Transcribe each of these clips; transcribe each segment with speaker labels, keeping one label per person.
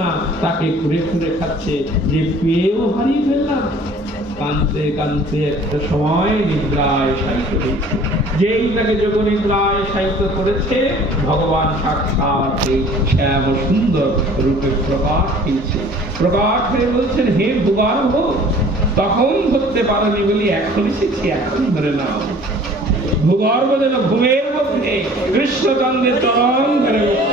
Speaker 1: না, তাকে ঘুরে ঘুরে খাচ্ছে। যে পেয়েও হারিয়ে ফেললাম, কানতে কানতে একটা সময় নিদ্রায় সাহিত্য হয়েছে। যেই তাকে যোগ নিদ্রায় সাহিত্য করেছে, ভগবান সাক্ষাৎ এই শ্যাম সুন্দর রূপে প্রকাশ পেয়েছে। প্রকাশ হয়ে বলছেন, হে ভুগার্ভ, তখন ধরতে পারেনি বলি এখন এসেছি, এখন ধরে নাও। ভূগর্ভ যেন ঘুমের মধ্যে, কৃষ্ণচন্দ্রের চরণ ধরে উঠল।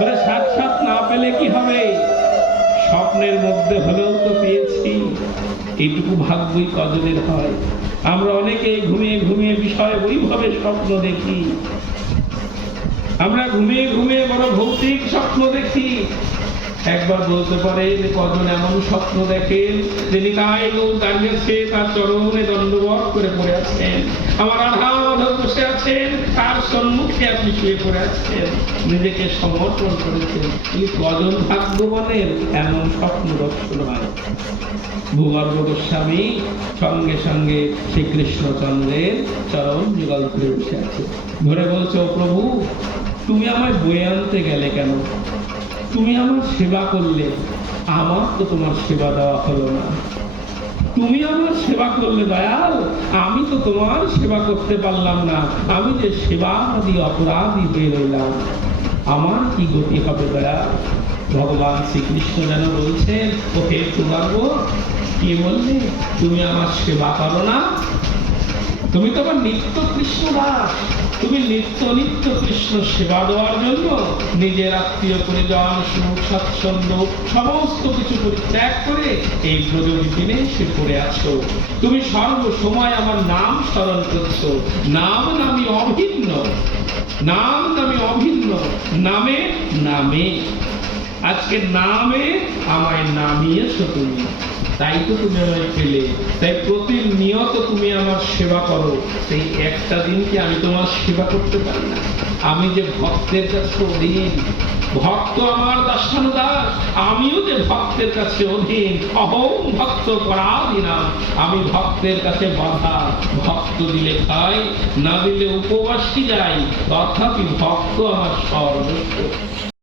Speaker 1: বলে সাক্ষাৎ না পেলে কি হবে? স্বপ্নের মধ্যে হলেও তো পেয়েছি। এইটুকু ভাগ্যই কজনের হয়। আমরা অনেকে ঘুমিয়ে ঘুমিয়ে বিষয় বৈভাবে স্বপ্ন দেখি। আমরা ঘুমিয়ে ঘুমিয়ে বড় ভৌতিক স্বপ্ন দেখি। একবার বলতে পারে যে কজন এমন স্বপ্ন দেখেন যে গৌর দাঁড়িয়েছে তার চরণে দণ্ডবত করে পড়ে আছেন। আমার আধা বসে আছেন তার সম্মুখে আপনি শুয়ে পড়ে আছেন, নিজেকে সমর্পণ করেছেন। এই কজন ভাগ্যবানের এমন স্বপ্ন দর্শন হয়। ভূগর্ভ গোস্বামী সঙ্গে সঙ্গে শ্রী কৃষ্ণচন্দ্রের চরণ যুগল করে বসে আছে। ধরে বলছো প্রভু, তুমি আমায় বয়ে আনতে গেলে কেন? তুমি আমার সেবা করলে, আমার তো তোমার সেবা দেওয়া হলো না। তুমি আমার সেবা করলে দয়াল। আমি তো তোমার সেবা করতে পারলাম না। আমি যে সেবা আদি অপরাধী হয়ে রইলাম। আমার কি গতি হবে দয়াল? ভগবান শ্রীকৃষ্ণ যেন বলছেন ওকে একটু কে বললে তুমি আমার সেবা করো না? তুমি তো আমার নিত্য কৃষ্ণ দাস। তুমি নিত্য নিত্য কৃষ্ণ সেবা দেওয়ার জন্য নিজের আত্মীয় পরিজন, সুখ, স্বাচ্ছন্দ্য, সমস্ত কিছু পরিত্যাগ করে এই ব্রজনী দিনে সে পড়ে আছো। তুমি সর্ব সময় আমার নাম স্মরণ করছ। নাম নামি অভিন্ন। নাম নামি অভিন্ন। নামে নামে। আজকে নামে আমায় নামিয়েছো তুমি। তাই তো তুমি আমায় পেলে তাই প্রতিনিয়ত তুমি আমার সেবা করো। সেই একটা দিন কি আমি তোমার সেবা করতে পারি না? আমি যে ভক্তের কাছে অধীন, ভক্ত আমার দাসানুদাস, আমিও যে ভক্তের কাছে অধীন, অহং ভক্ত পরাধীনা, আমি ভক্তের কাছে বাধা, ভক্ত দিলে খাই, না দিলে উপবাসী যাই, তথাপি ভক্ত আমার সর্বস্ব।